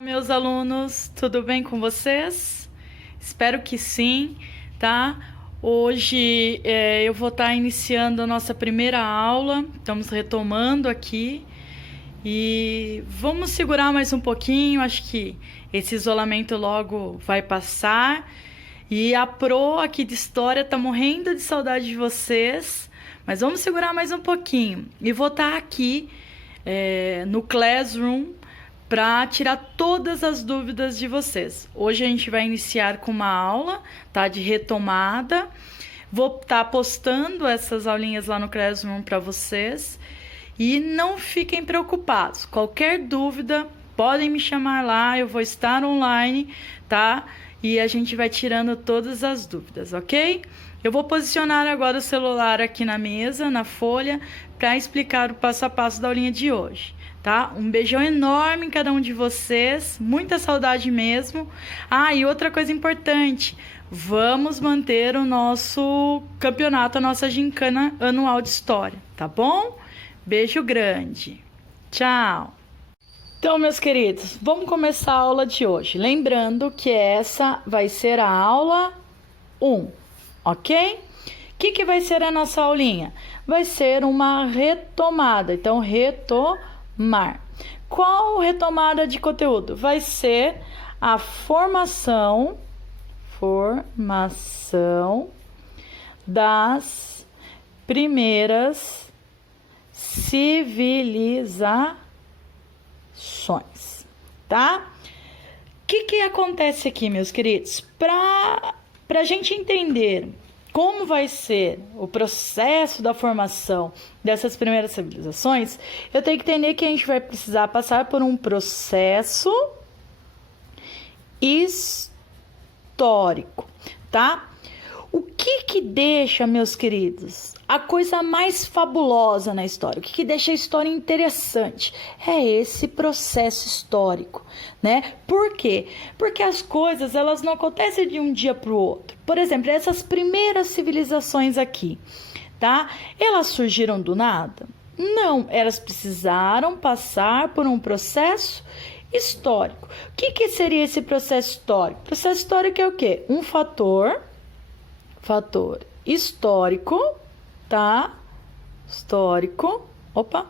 Meus alunos, tudo bem com vocês? Espero que sim, tá? Hoje eu vou estar iniciando a nossa primeira aula, estamos retomando aqui e vamos segurar mais um pouquinho, acho que esse isolamento logo vai passar. E a Pro aqui de História tá morrendo de saudade de vocês, mas vamos segurar mais um pouquinho. E vou estar aqui no Classroom para tirar todas as dúvidas de vocês. Hoje a gente vai iniciar com uma aula, tá, de retomada. Vou estar postando essas aulinhas lá no Classroom para vocês. E não fiquem preocupados. Qualquer dúvida, podem me chamar lá, eu vou estar online, tá? E a gente vai tirando todas as dúvidas, ok? Eu vou posicionar agora o celular aqui na mesa, na folha, para explicar o passo a passo da aulinha de hoje, tá? Um beijão enorme em cada um de vocês, muita saudade mesmo. Ah, e outra coisa importante, vamos manter o nosso campeonato, a nossa gincana anual de história, tá bom? Beijo grande. Tchau. Então, meus queridos, vamos começar a aula de hoje. Lembrando que essa vai ser a aula 1, ok? O que vai ser a nossa aulinha? Vai ser uma retomada. Então, retomar. Qual retomada de conteúdo? Vai ser a formação das primeiras civilizações, tá? O que acontece aqui, meus queridos? Para a gente entender como vai ser o processo da formação dessas primeiras civilizações, eu tenho que entender que a gente vai precisar passar por um processo histórico, tá? O que deixa, meus queridos, a coisa mais fabulosa na história? O que deixa a história interessante? É esse processo histórico, né? Por quê? Porque as coisas, elas não acontecem de um dia para o outro. Por exemplo, essas primeiras civilizações aqui, tá? Elas surgiram do nada? Não, elas precisaram passar por um processo histórico. O que seria esse processo histórico? O processo histórico é o quê? Um fator histórico, tá? Histórico. Opa,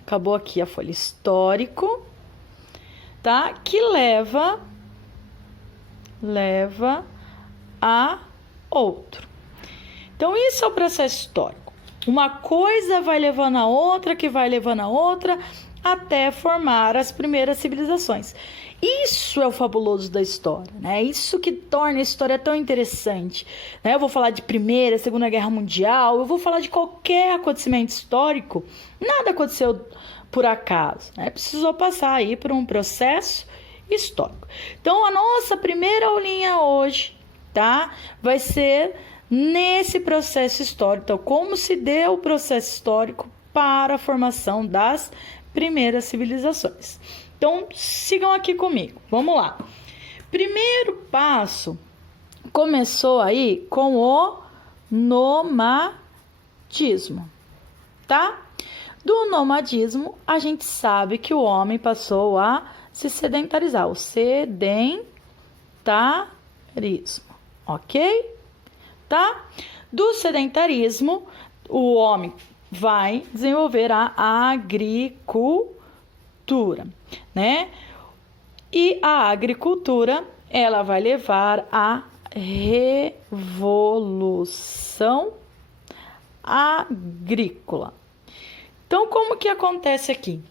acabou aqui a folha. Histórico, tá? Que leva a outro. Então, isso é o processo histórico. Uma coisa vai levando a outra, que vai levando a outra, até formar as primeiras civilizações. Isso é o fabuloso da história, né? Isso que torna a história tão interessante, né? Eu vou falar de Primeira, Segunda Guerra Mundial, eu vou falar de qualquer acontecimento histórico. Nada aconteceu por acaso, né? Precisou passar aí por um processo histórico. Então, a nossa primeira aulinha hoje, tá? Vai ser nesse processo histórico. Então, como se deu o processo histórico para a formação das primeiras civilizações. Então, sigam aqui comigo. Vamos lá. Primeiro passo começou aí com o nomadismo, tá? Do nomadismo, a gente sabe que o homem passou a se sedentarizar, o sedentarismo, ok? Tá? Do sedentarismo, o homem vai desenvolver a agricultura, né? E a agricultura, ela vai levar à revolução agrícola. Então, como que acontece aqui?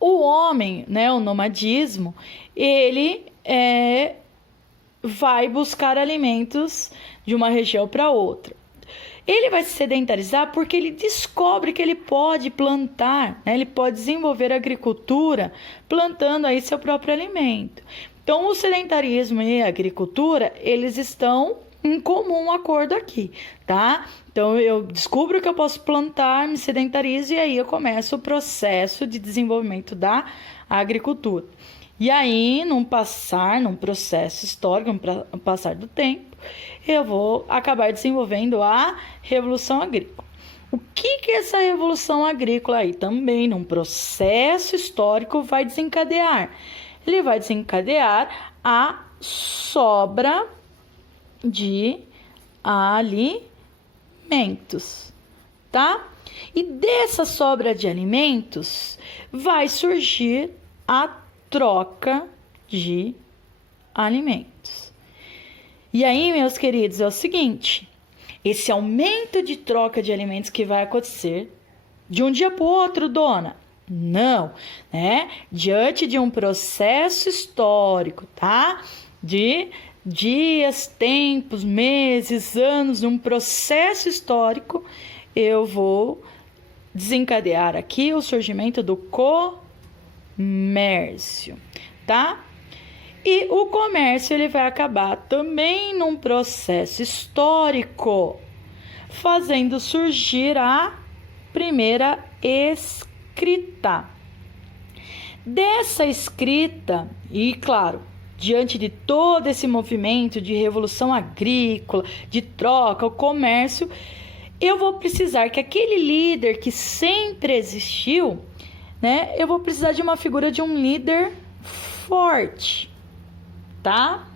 O homem, né, o nomadismo, ele vai buscar alimentos de uma região para outra. Ele vai se sedentarizar porque ele descobre que ele pode plantar, né? Ele pode desenvolver a agricultura plantando aí seu próprio alimento. Então, o sedentarismo e a agricultura, eles estão em comum acordo aqui, tá? Então, eu descubro que eu posso plantar, me sedentarizo e aí eu começo o processo de desenvolvimento da agricultura. E aí, num processo histórico, no passar do tempo, eu vou acabar desenvolvendo a Revolução Agrícola. O que é essa Revolução Agrícola aí? Também, num processo histórico, vai desencadear? ele vai desencadear a sobra de alimentos, tá? E dessa sobra de alimentos vai surgir a troca de alimentos. E aí, meus queridos, é o seguinte, esse aumento de troca de alimentos que vai acontecer de um dia para o outro, dona? Não, né? Diante de um processo histórico, tá? De dias, tempos, meses, anos, um processo histórico, eu vou desencadear aqui o surgimento do comércio, tá? E o comércio, ele vai acabar também num processo histórico, fazendo surgir a primeira escrita. Dessa escrita, e claro, diante de todo esse movimento de revolução agrícola, de troca, o comércio, eu vou precisar que aquele líder que sempre existiu, né? Eu vou precisar de uma figura de um líder forte, tá?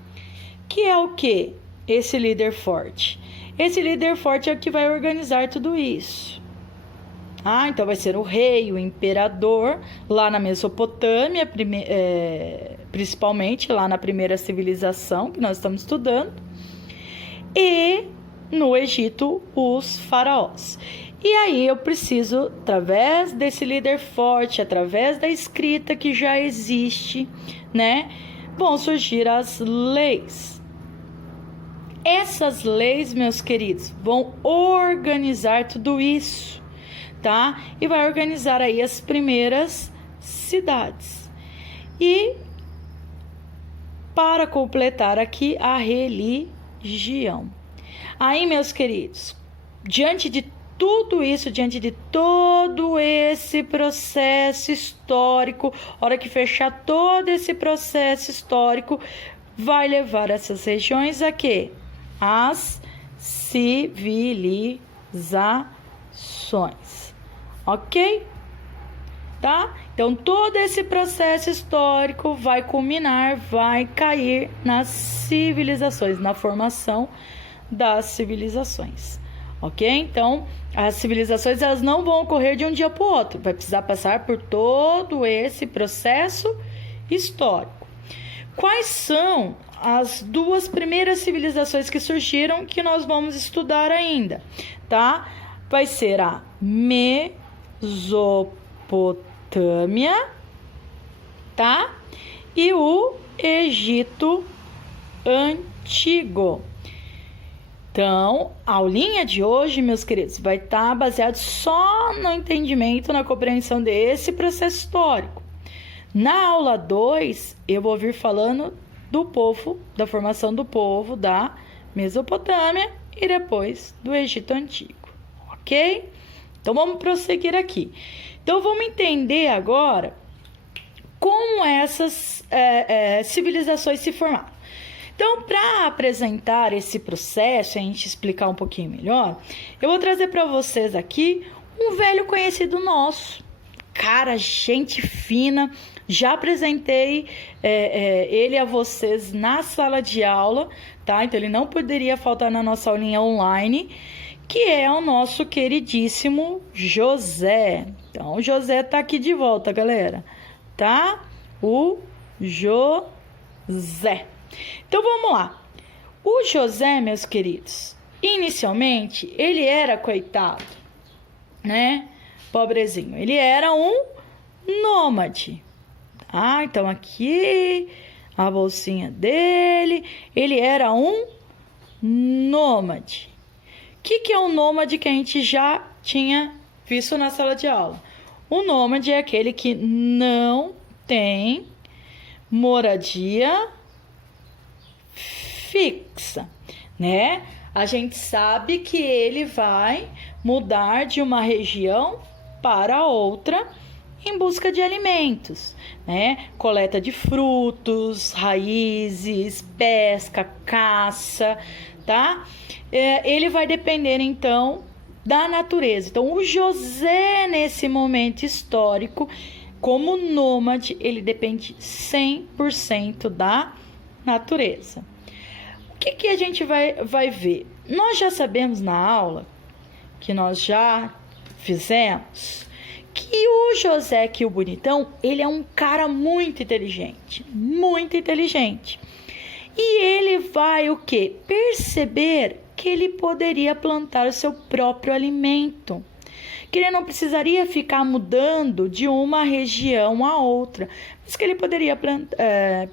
Que é o quê? Esse líder forte. Esse líder forte é o que vai organizar tudo isso. Então vai ser o rei, o imperador, lá na Mesopotâmia, principalmente lá na primeira civilização que nós estamos estudando, e no Egito, os faraós. E aí eu preciso, através desse líder forte, através da escrita que já existe, né, vão surgir as leis. Essas leis, meus queridos, vão organizar tudo isso, tá? E vai organizar aí as primeiras cidades. E para completar aqui a religião. Aí, meus queridos, diante de tudo isso, diante de todo esse processo histórico, hora que fechar todo esse processo histórico, vai levar essas regiões a quê? As civilizações, ok? Tá? Então, todo esse processo histórico vai culminar, vai cair nas civilizações, na formação das civilizações, ok? Então, as civilizações, elas não vão ocorrer de um dia para o outro, vai precisar passar por todo esse processo histórico. Quais são as duas primeiras civilizações que surgiram que nós vamos estudar ainda, tá? Vai ser a Mesopotâmia, tá? E o Egito Antigo. Então, a aulinha de hoje, meus queridos, vai estar baseado só no entendimento, na compreensão desse processo histórico. Na aula 2, eu vou vir falando do povo, da formação do povo da Mesopotâmia e depois do Egito Antigo, ok? Então, vamos prosseguir aqui. Então, vamos entender agora como essas civilizações se formaram. Então, para apresentar esse processo, a gente explicar um pouquinho melhor, eu vou trazer para vocês aqui um velho conhecido nosso. Cara, gente fina, já apresentei ele a vocês na sala de aula, tá? Então, ele não poderia faltar na nossa aulinha online, que é o nosso queridíssimo José. Então, o José tá aqui de volta, galera, tá? O José. Então, vamos lá. O José, meus queridos, inicialmente, ele era coitado, né? Pobrezinho. Ele era um nômade. Então, aqui, a bolsinha dele, ele era um nômade. O que é um nômade que a gente já tinha visto na sala de aula? O nômade é aquele que não tem moradia fixa, né? A gente sabe que ele vai mudar de uma região para outra em busca de alimentos, né? Coleta de frutos, raízes, pesca, caça, tá? Ele vai depender, então, da natureza. Então, o José, nesse momento histórico, como nômade, ele depende 100% da natureza. O que a gente vai ver? Nós já sabemos na aula, que nós já fizemos, que o José, que o bonitão, ele é um cara muito inteligente. E ele vai o quê? Perceber que ele poderia plantar o seu próprio alimento. Que ele não precisaria ficar mudando de uma região a outra, mas que ele poderia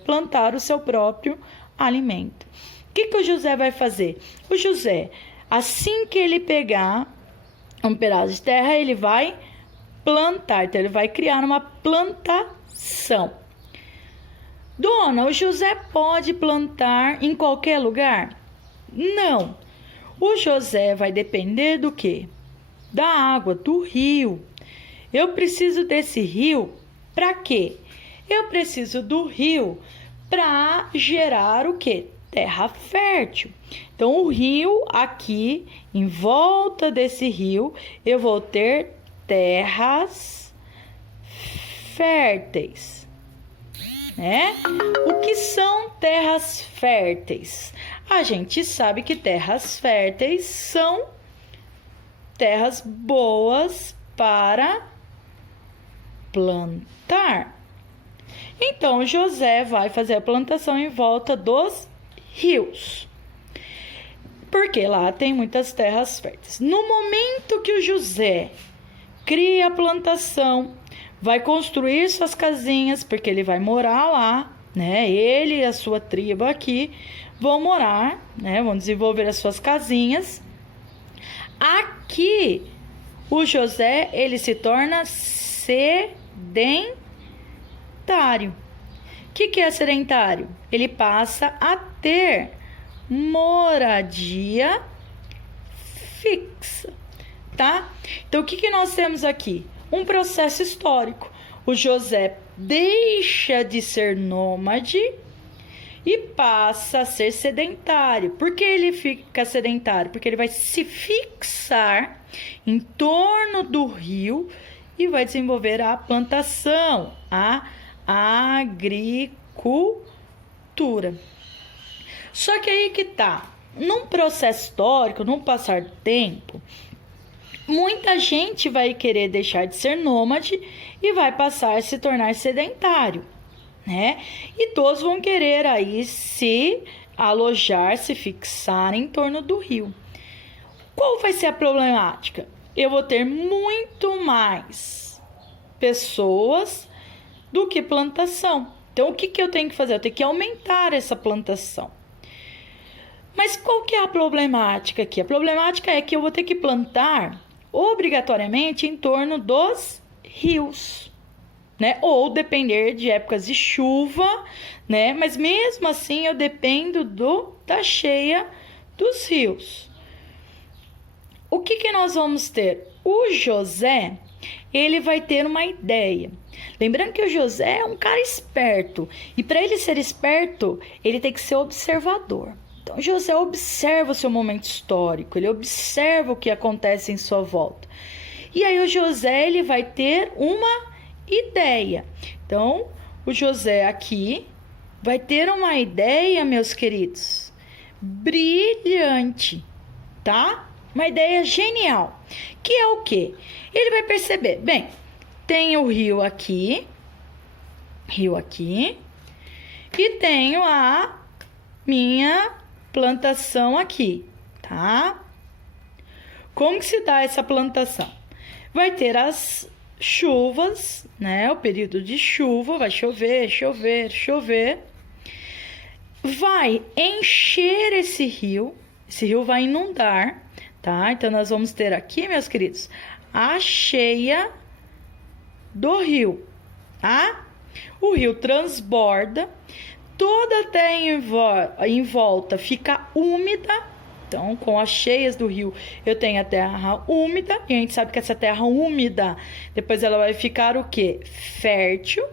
plantar o seu próprio alimento. O que o José vai fazer? O José, assim que ele pegar um pedaço de terra, ele vai plantar. Então, ele vai criar uma plantação. Dona, o José pode plantar em qualquer lugar? Não. O José vai depender do quê? Da água, do rio. Eu preciso desse rio para quê? Eu preciso do rio para gerar o quê? Terra fértil. Então, o rio aqui, em volta desse rio, eu vou ter terras férteis, né? O que são terras férteis? A gente sabe que terras férteis são terras boas para plantar. Então, José vai fazer a plantação em volta dos rios, porque lá tem muitas terras férteis. No momento que o José cria a plantação, vai construir suas casinhas, porque ele vai morar lá, né? Ele e a sua tribo aqui vão morar, né? Vão desenvolver as suas casinhas. Aqui, o José, ele se torna sedentário. O que é sedentário? Ele passa a ter moradia fixa, tá? Então, o que nós temos aqui? Um processo histórico. O José deixa de ser nômade e passa a ser sedentário. Por que ele fica sedentário? Porque ele vai se fixar em torno do rio e vai desenvolver a plantação, a agricultura. Só que aí que tá, num processo histórico, num passar do tempo, muita gente vai querer deixar de ser nômade e vai passar a se tornar sedentário, né? E todos vão querer aí se alojar, se fixar em torno do rio. Qual vai ser a problemática? Eu vou ter muito mais pessoas do que plantação. Então, o que eu tenho que fazer? Eu tenho que aumentar essa plantação. Mas qual que é a problemática aqui? A problemática é que eu vou ter que plantar obrigatoriamente em torno dos rios, né? Ou depender de épocas de chuva, né? Mas mesmo assim eu dependo da cheia dos rios. O que nós vamos ter? O José, ele vai ter uma ideia. Lembrando que o José é um cara esperto. E para ele ser esperto, ele tem que ser observador. Então, José observa o seu momento histórico. Ele observa o que acontece em sua volta. E aí o José, ele vai ter uma ideia. Então, o José aqui vai ter uma ideia, meus queridos, brilhante, tá? Uma ideia genial, que é o quê? Ele vai perceber, bem, tem o rio aqui, e tenho a minha plantação aqui, tá? Como que se dá essa plantação? Vai ter as chuvas, né? O período de chuva, vai chover, vai encher esse rio vai inundar, tá? Então, nós vamos ter aqui, meus queridos, a cheia do rio, tá? O rio transborda, toda a terra em volta fica úmida. Então, com as cheias do rio, eu tenho a terra úmida, e a gente sabe que essa terra úmida, depois ela vai ficar o quê? Fértil,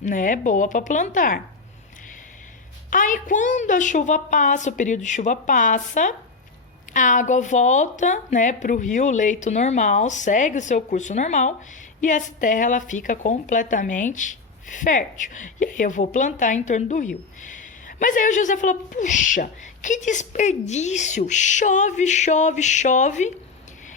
né? Boa para plantar. Aí, quando a chuva passa, o período de chuva passa, a água volta, né, para o rio, o leito normal, segue o seu curso normal, e essa terra ela fica completamente fértil. E aí eu vou plantar em torno do rio. Mas aí o José falou, puxa, que desperdício, chove, chove, chove,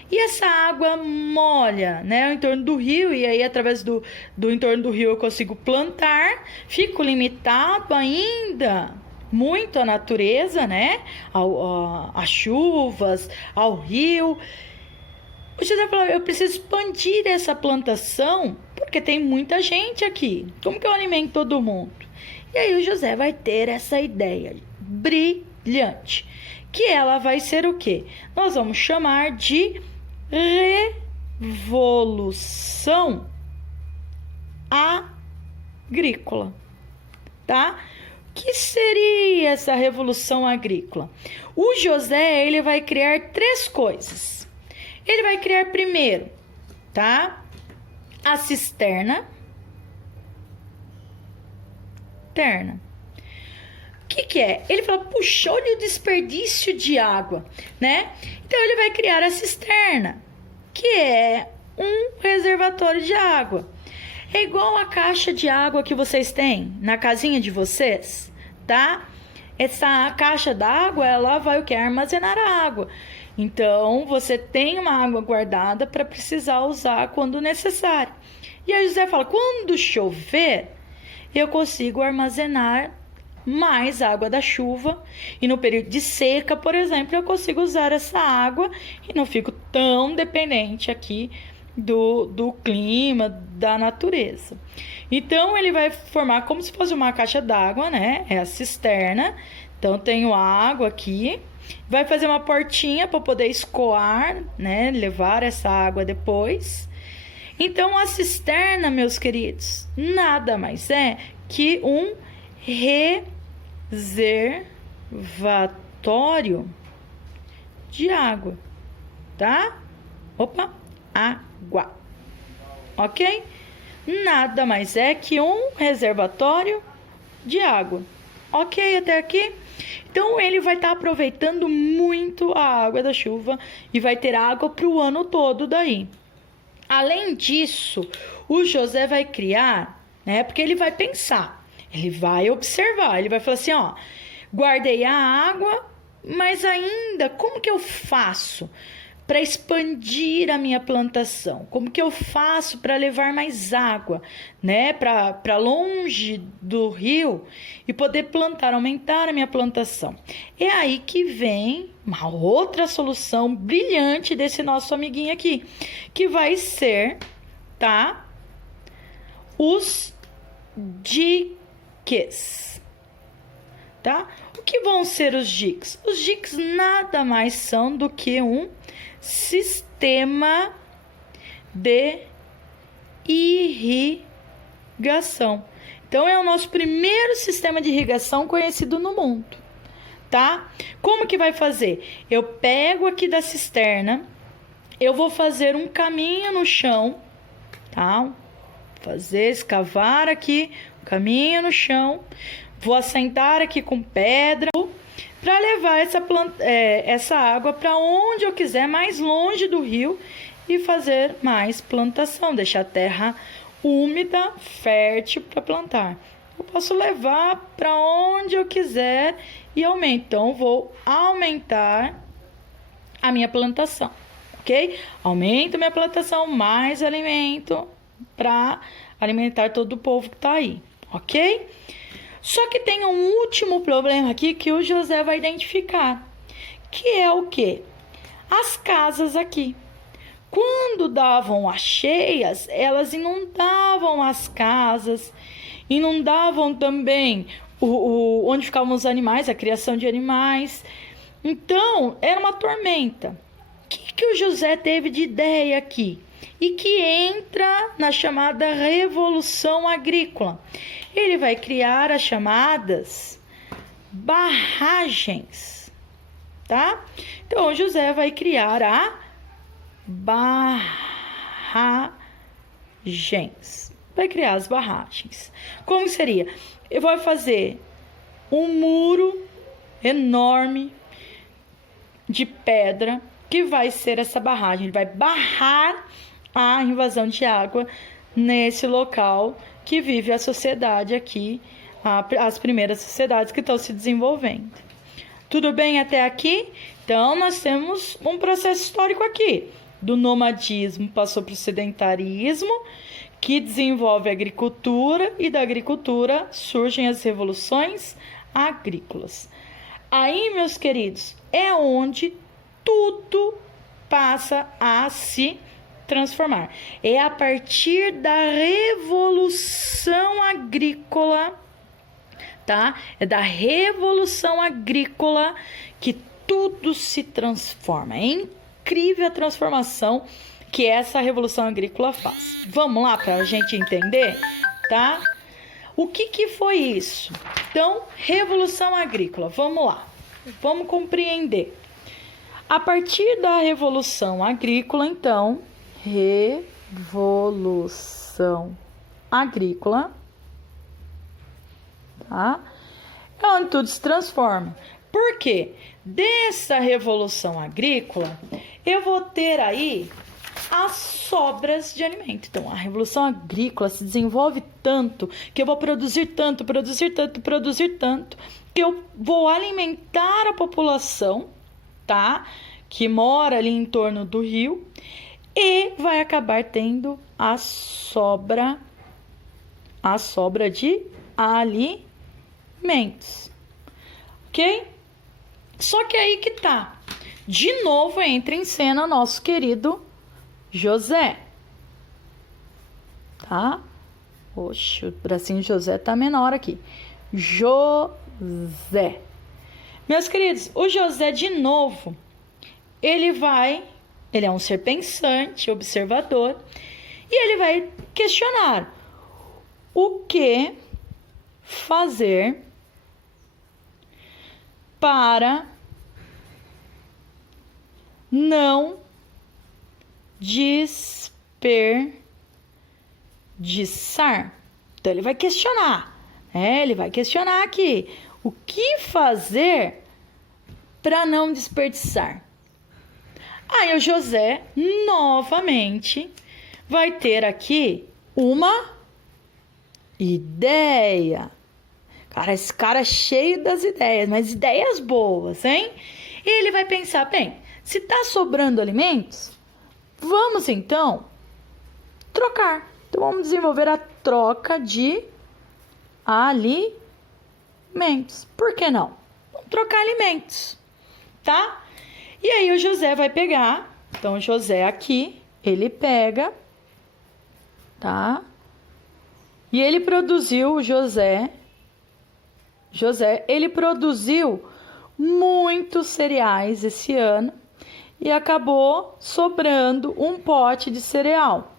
e essa água molha, né, em torno do rio, e aí através do entorno do rio eu consigo plantar, fico limitado ainda muito à natureza, né, às chuvas, ao rio. O José falou, eu preciso expandir essa plantação, porque tem muita gente aqui, como que eu alimento todo mundo? E aí o José vai ter essa ideia brilhante, que ela vai ser o quê? Nós vamos chamar de revolução agrícola, tá? O que seria essa revolução agrícola? O José, ele vai criar 3 coisas. Ele vai criar primeiro, tá? A cisterna. O que é? Ele fala, puxa, olha o desperdício de água, né? Então, ele vai criar a cisterna, que é um reservatório de água. É igual a caixa de água que vocês têm na casinha de vocês, tá? Essa caixa d'água, ela vai o quê? Armazenar a água. Então, você tem uma água guardada para precisar usar quando necessário. E aí, José fala, quando chover, eu consigo armazenar mais água da chuva, e no período de seca, por exemplo, eu consigo usar essa água e não fico tão dependente aqui do clima, da natureza. Então, ele vai formar como se fosse uma caixa d'água, né? É a cisterna. Então, tenho água aqui. Vai fazer uma portinha para poder escoar, né? Levar essa água depois. Então, a cisterna, meus queridos, nada mais é que um reservatório de água, tá? Opa, água, ok? Nada mais é que um reservatório de água, ok até aqui? Então, ele vai estar aproveitando muito a água da chuva e vai ter água para o ano todo daí. Além disso, o José vai criar, né? Porque ele vai pensar, ele vai observar, ele vai falar assim, ó, guardei a água, mas ainda, como que eu faço para expandir a minha plantação? Como que eu faço para levar mais água, né, para longe do rio e poder plantar, aumentar a minha plantação? É aí que vem uma outra solução brilhante desse nosso amiguinho aqui, que vai ser, tá, os diques, tá? O que vão ser os diques? Os diques nada mais são do que um sistema de irrigação. Então, é o nosso primeiro sistema de irrigação conhecido no mundo, tá? Como que vai fazer? Eu pego aqui da cisterna, eu vou fazer um caminho no chão, tá? Escavar aqui um caminho no chão, vou assentar aqui com pedra para levar essa água para onde eu quiser, mais longe do rio, e fazer mais plantação, deixar a terra úmida, fértil para plantar. Eu posso levar para onde eu quiser e aumentar. Então, vou aumentar a minha plantação, ok? Aumento minha plantação, mais alimento para alimentar todo o povo que está aí, ok? Só que tem um último problema aqui que o José vai identificar, que é o quê? As casas aqui. Quando davam as cheias, elas inundavam as casas, inundavam também onde ficavam os animais, a criação de animais. Então, era uma tormenta. O que o José teve de ideia aqui? E que entra na chamada Revolução Agrícola. Ele vai criar as chamadas barragens, tá? Então, o José vai criar a barragens. Vai criar as barragens. Como seria? Eu vou fazer um muro enorme de pedra, que vai ser essa barragem. Ele vai barrar a invasão de água nesse local que vive a sociedade aqui, as primeiras sociedades que estão se desenvolvendo. Tudo bem até aqui? Então, nós temos um processo histórico aqui. Do nomadismo passou para o sedentarismo, que desenvolve a agricultura, e da agricultura surgem as revoluções agrícolas. Aí, meus queridos, é onde tudo passa a se transformar. É a partir da revolução agrícola, tá? É da revolução agrícola que tudo se transforma. É incrível a transformação que essa revolução agrícola faz. Vamos lá para a gente entender, tá? O que foi isso? Então, revolução agrícola, vamos lá. Vamos compreender. A partir da revolução agrícola, então, revolução agrícola, tá? É onde tudo se transforma. Por quê? Dessa revolução agrícola, eu vou ter aí as sobras de alimento. Então, a revolução agrícola se desenvolve tanto que eu vou produzir tanto, que eu vou alimentar a população, tá? Que mora ali em torno do rio, e vai acabar tendo a sobra de alimentos. Ok? Só que aí que tá. De novo entra em cena nosso querido José. Tá? Oxe, o bracinho de José tá menor aqui. José. Meus queridos, o José de novo, ele é um ser pensante, observador, e ele vai questionar o que fazer para não desperdiçar. Então, ele vai questionar. Ele vai questionar aqui. O que fazer para não desperdiçar? Aí o José, novamente, vai ter aqui uma ideia. Cara, esse cara é cheio das ideias, mas ideias boas, hein? E ele vai pensar, bem, se tá sobrando alimentos, vamos então trocar. Então, vamos desenvolver a troca de alimentos. Por que não? Vamos trocar alimentos, tá? E aí o José vai pegar, então o José aqui, ele pega, tá? E ele produziu, ele produziu muitos cereais esse ano e acabou sobrando um pote de cereal.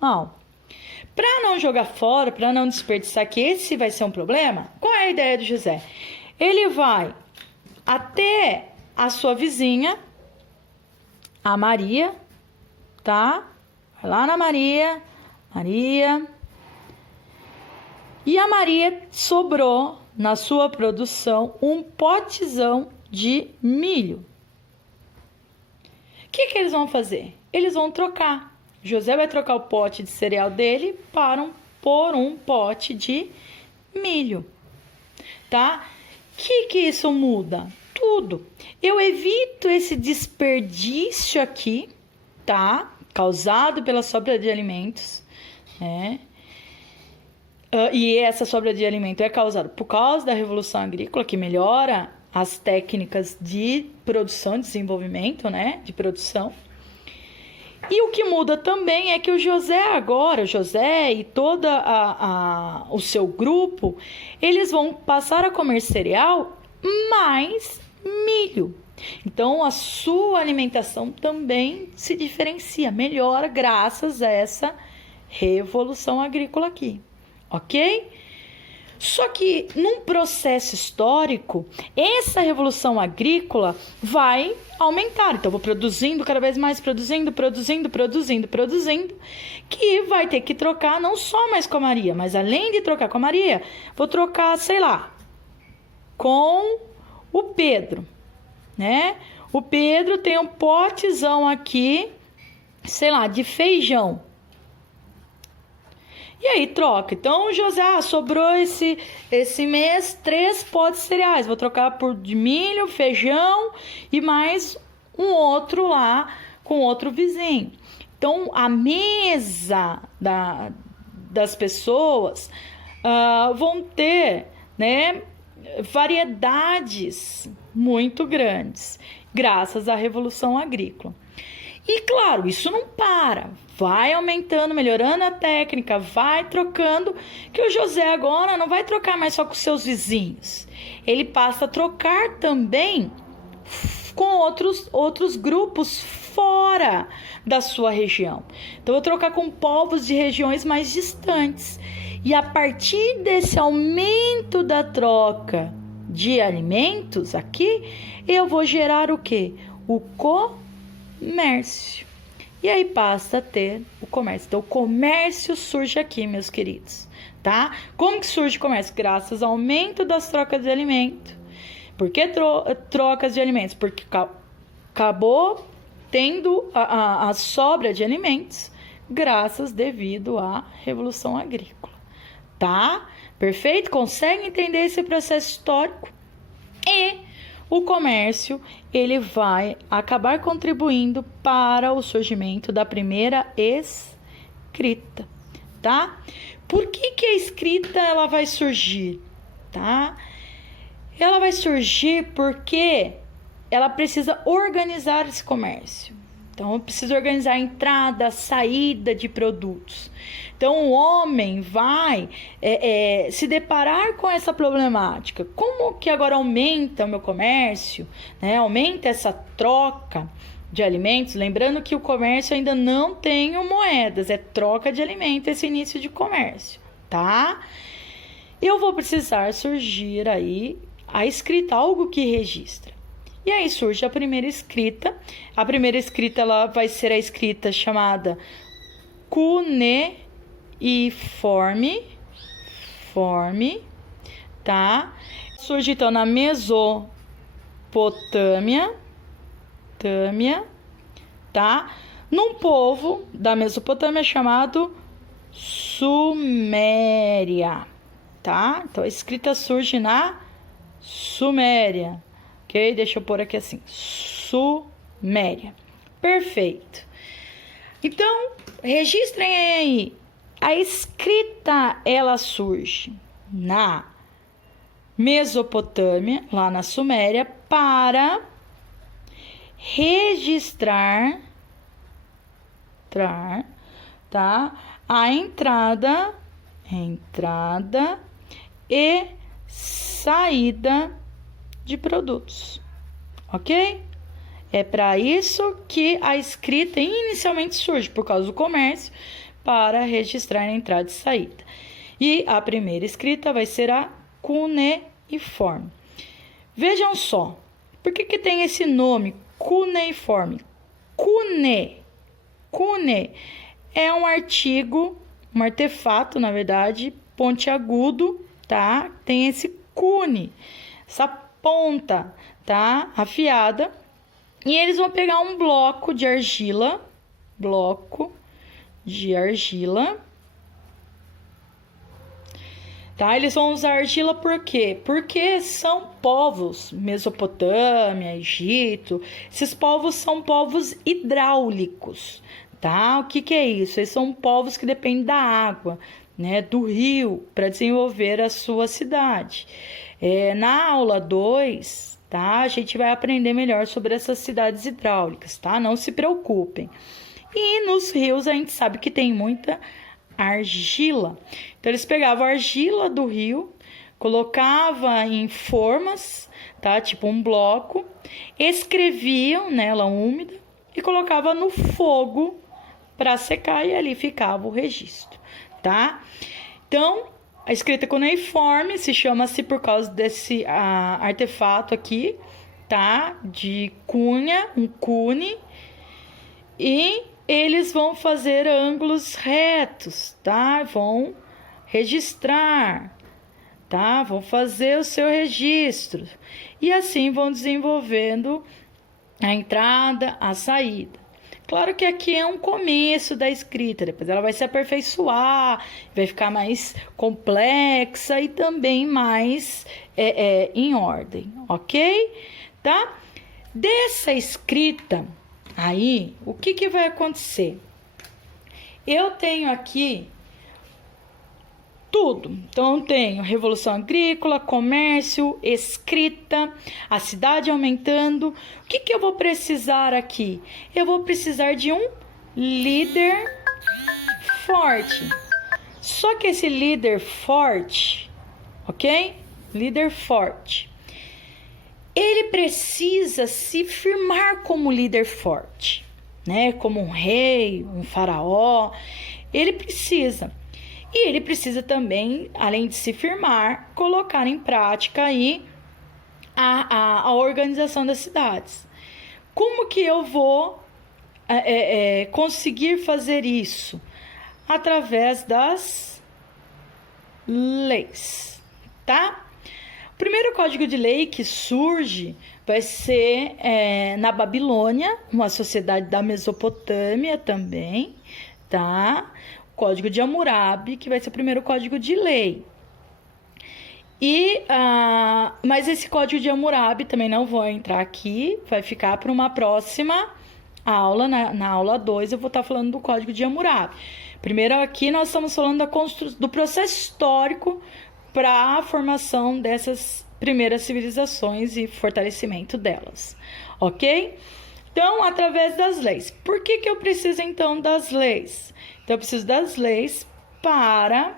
Para não jogar fora, para não desperdiçar, que esse vai ser um problema, qual é a ideia do José? Ele vai até a sua vizinha, a Maria, tá? Vai lá na Maria. E a Maria sobrou na sua produção um potezão de milho. O que eles vão fazer? Eles vão trocar. José vai trocar o pote de cereal dele por um pote de milho, tá? O que isso muda? Tudo. Eu evito esse desperdício aqui, tá? Causado pela sobra de alimentos, né? E essa sobra de alimento é causada por causa da Revolução Agrícola, que melhora as técnicas de produção, de desenvolvimento, né? De produção. E o que muda também é que o José e todo o seu grupo, eles vão passar a comer cereal mais milho. Então, a sua alimentação também se diferencia, melhora graças a essa revolução agrícola aqui, ok? Só que, num processo histórico, essa revolução agrícola vai aumentar. Então, eu vou produzindo cada vez mais, produzindo, que vai ter que trocar não só mais com a Maria, mas além de trocar com a Maria, vou trocar, sei lá, com o Pedro, né? O Pedro tem um potezão aqui sei lá, de feijão. E aí troca. Então, José, sobrou esse mês 3 potes de cereais. Vou trocar por de milho, feijão e mais um outro lá com outro vizinho. Então, a mesa das pessoas vão ter, né, variedades muito grandes, graças à Revolução Agrícola. E claro, isso não para, vai aumentando, melhorando a técnica, vai trocando, que o José agora não vai trocar mais só com seus vizinhos, ele passa a trocar também com outros grupos fora da sua região. Então, eu vou trocar com povos de regiões mais distantes. E a partir desse aumento da troca de alimentos aqui, eu vou gerar o quê? O comércio. E aí passa a ter o comércio. Então, o comércio surge aqui, meus queridos, tá? Como que surge o comércio? Graças ao aumento das trocas de alimento. Por que trocas de alimentos? Porque acabou tendo a sobra de alimentos devido à Revolução Agrícola, tá? Perfeito? Consegue entender esse processo histórico? E o comércio, ele vai acabar contribuindo para o surgimento da primeira escrita, tá? Por que a escrita ela vai surgir, tá? Ela vai surgir porque ela precisa organizar esse comércio. Então, precisa organizar a entrada, a saída de produtos. Então, o homem vai se deparar com essa problemática. Como que agora aumenta o meu comércio? Né? Aumenta essa troca de alimentos. Lembrando que o comércio ainda não tem moedas, é troca de alimentos, esse início de comércio, tá? Eu vou precisar surgir aí a escrita, algo que registra. E aí surge a primeira escrita. A primeira escrita ela vai ser a escrita chamada cuneiforme, tá? Surge então na Mesopotâmia, tá? Num povo da Mesopotâmia chamado Suméria, tá? Então a escrita surge na Suméria. Ok? Deixa eu pôr aqui assim, Suméria. Perfeito. Então, registrem aí. A escrita, ela surge na Mesopotâmia, lá na Suméria, para registrar, tá? A entrada e saída de produtos, ok? É para isso que a escrita inicialmente surge, por causa do comércio, para registrar a entrada e saída. E a primeira escrita vai ser a cuneiforme. Vejam só, por que tem esse nome, cuneiforme? Cune é um artigo, um artefato, na verdade, pontiagudo, tá? Tem esse cune, essa ponta, tá? Afiada. E eles vão pegar um bloco de argila, tá? Eles vão usar argila por quê? Porque são povos, Mesopotâmia, Egito, esses povos são povos hidráulicos, tá? O que é isso? Eles são povos que dependem da água, né, do rio, para desenvolver a sua cidade. Na aula 2, tá? A gente vai aprender melhor sobre essas cidades hidráulicas, tá? Não se preocupem. E nos rios a gente sabe que tem muita argila. Então, eles pegavam a argila do rio, colocavam em formas, tá? Tipo um bloco, escreviam nela úmida e colocavam no fogo para secar e ali ficava o registro, tá? Então, a escrita cuneiforme se chama-se por causa desse artefato aqui, tá? De cunha, um cune, e eles vão fazer ângulos retos, tá? Vão registrar, tá? Vão fazer o seu registro. E assim vão desenvolvendo a entrada, a saída. Claro que aqui é um começo da escrita, depois ela vai se aperfeiçoar, vai ficar mais complexa e também mais em ordem, ok? Tá? Dessa escrita aí, o que vai acontecer? Eu tenho aqui tudo. Então, eu tenho Revolução Agrícola, comércio, escrita, a cidade aumentando. O que eu vou precisar aqui? Eu vou precisar de um líder forte. Só que esse líder forte, ok? Líder forte. Ele precisa se firmar como líder forte, né? Como um rei, um faraó. Ele precisa. E ele precisa também, além de se firmar, colocar em prática aí a organização das cidades. Como que eu vou conseguir fazer isso? Através das leis, tá? O primeiro código de lei que surge vai ser na Babilônia, uma sociedade da Mesopotâmia também, tá? Código de Hammurabi, que vai ser o primeiro código de lei. Mas esse código de Hammurabi também não vou entrar aqui, vai ficar para uma próxima aula, na aula 2 eu vou estar falando do código de Hammurabi. Primeiro aqui nós estamos falando do processo histórico para a formação dessas primeiras civilizações e fortalecimento delas, ok? Então, através das leis. Por que eu preciso, então, das leis? Então, eu preciso das leis para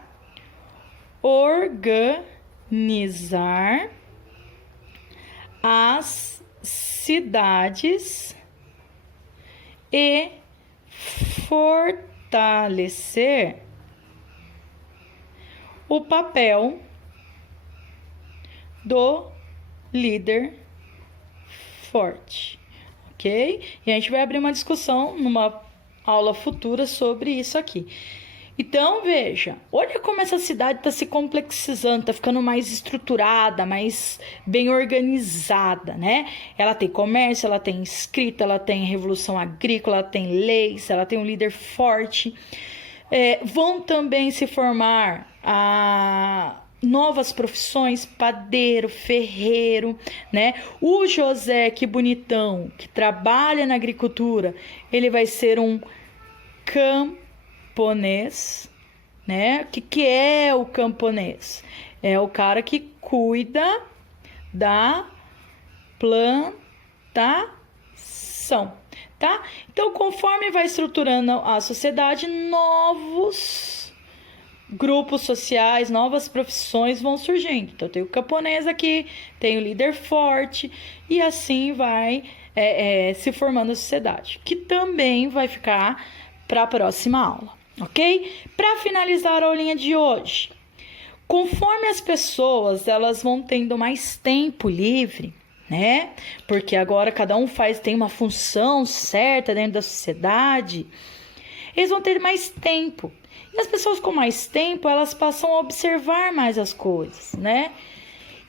organizar as cidades e fortalecer o papel do líder forte. Ok? E a gente vai abrir uma discussão numa aula futura sobre isso aqui. Então, veja, olha como essa cidade está se complexizando, está ficando mais estruturada, mais bem organizada, né? Ela tem comércio, ela tem escrita, ela tem revolução agrícola, ela tem leis, ela tem um líder forte. Vão também se formar novas profissões, padeiro, ferreiro, né? O José, que bonitão, que trabalha na agricultura, ele vai ser um camponês, né? O que é o camponês? É o cara que cuida da plantação, tá? Então, conforme vai estruturando a sociedade, novos grupos sociais, novas profissões vão surgindo. Então, tem o camponês aqui, tem o líder forte, e assim vai se formando a sociedade, que também vai ficar para a próxima aula, ok? Para finalizar a aulinha de hoje, conforme as pessoas elas vão tendo mais tempo livre, né? Porque agora cada um tem uma função certa dentro da sociedade, eles vão ter mais tempo. E as pessoas com mais tempo, elas passam a observar mais as coisas, né?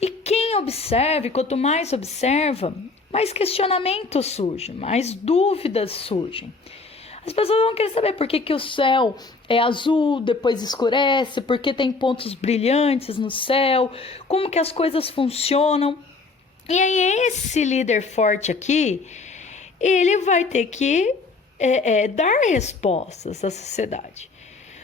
E quem observa, quanto mais observa, mais questionamentos surgem, mais dúvidas surgem. As pessoas vão querer saber por que o céu é azul, depois escurece, por que tem pontos brilhantes no céu, como que as coisas funcionam. E aí esse líder forte aqui, ele vai ter que dar respostas à sociedade.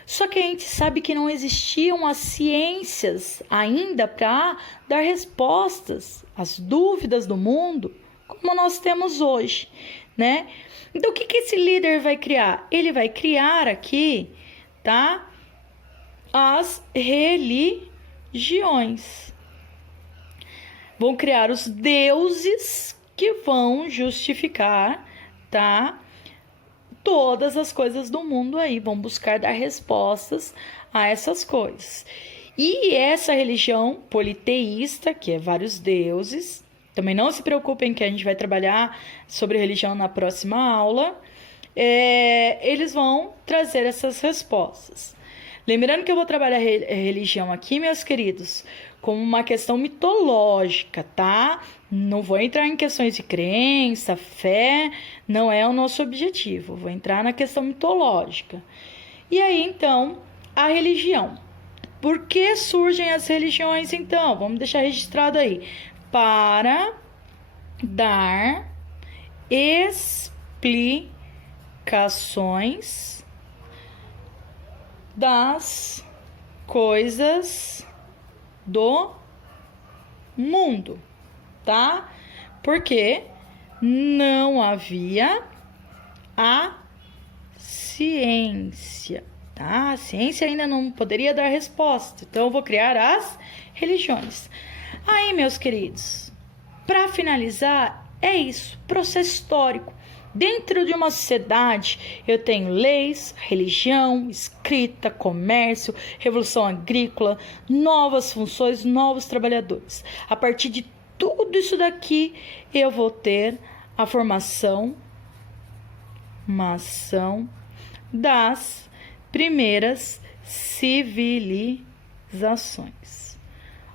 Só que a gente sabe que não existiam as ciências ainda para dar respostas às dúvidas do mundo como nós temos hoje, né? Então, o que esse líder vai criar? Ele vai criar aqui, tá? As religiões. Vão criar os deuses que vão justificar, tá? Todas as coisas do mundo aí, vão buscar dar respostas a essas coisas. E essa religião politeísta, que é vários deuses, também não se preocupem que a gente vai trabalhar sobre religião na próxima aula, eles vão trazer essas respostas. Lembrando que eu vou trabalhar religião aqui, meus queridos, como uma questão mitológica, tá? Não vou entrar em questões de crença, fé, não é o nosso objetivo. Vou entrar na questão mitológica. E aí, então, a religião. Por que surgem as religiões, então? Vamos deixar registrado aí. Para dar explicações das coisas do mundo, tá? Porque não havia a ciência, tá? A ciência ainda não poderia dar resposta, então eu vou criar as religiões. Aí, meus queridos, para finalizar, é isso, processo histórico. Dentro de uma sociedade, eu tenho leis, religião, escrita, comércio, revolução agrícola, novas funções, novos trabalhadores. A partir de tudo isso daqui, eu vou ter a formação das primeiras civilizações.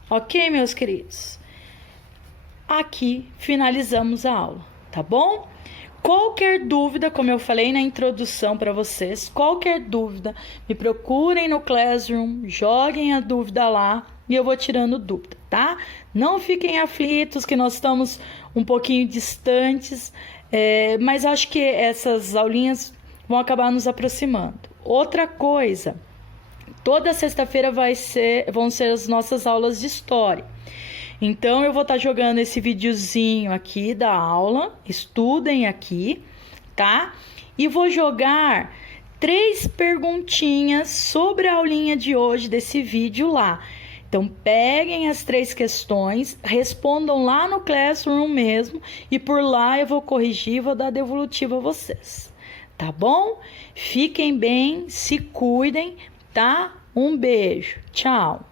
Ok, meus queridos? Aqui finalizamos a aula, tá bom? Qualquer dúvida, como eu falei na introdução para vocês, qualquer dúvida, me procurem no Classroom, joguem a dúvida lá e eu vou tirando dúvida, tá? Não fiquem aflitos que nós estamos um pouquinho distantes, mas acho que essas aulinhas vão acabar nos aproximando. Outra coisa, toda sexta-feira vão ser as nossas aulas de história. Então, eu vou estar jogando esse videozinho aqui da aula, estudem aqui, tá? E vou jogar 3 perguntinhas sobre a aulinha de hoje desse vídeo lá. Então, peguem as 3 questões, respondam lá no Classroom mesmo, e por lá eu vou corrigir e vou dar devolutiva a vocês, tá bom? Fiquem bem, se cuidem, tá? Um beijo, tchau!